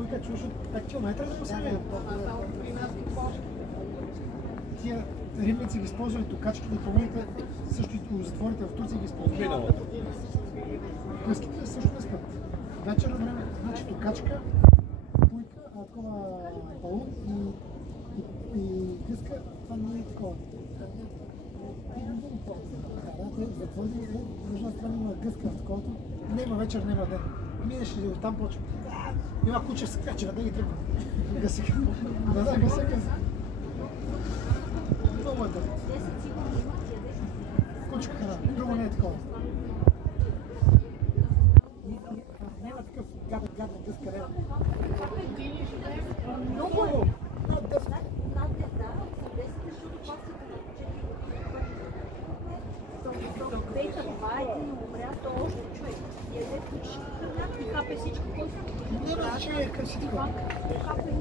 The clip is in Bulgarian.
Пуйка чуш от 5 км да посередя. Тия рибници ги използвали, токачките, помните, също и затворите в Турция ги използвали. Къските също не спят. Вечерно време, значи токачка, пуйка, такова палун и къска, това не е такова. Да, затворите, нужна страна има къска в таковато. Не има вечер, няма ден. Минеш ли оттам почва. Има куче в скачера, да ги тръгва. Гъсека. Да, гъсека. Много е да. Кучка храна, друго не е такова. Няма такъв гаден гъска рева. Много е. Над 10. Над 10, да. 10, защото пасите Бейта, това е един умря, то още човек. Яде кучи храна и хапе всичко, което не че е красиво. хапе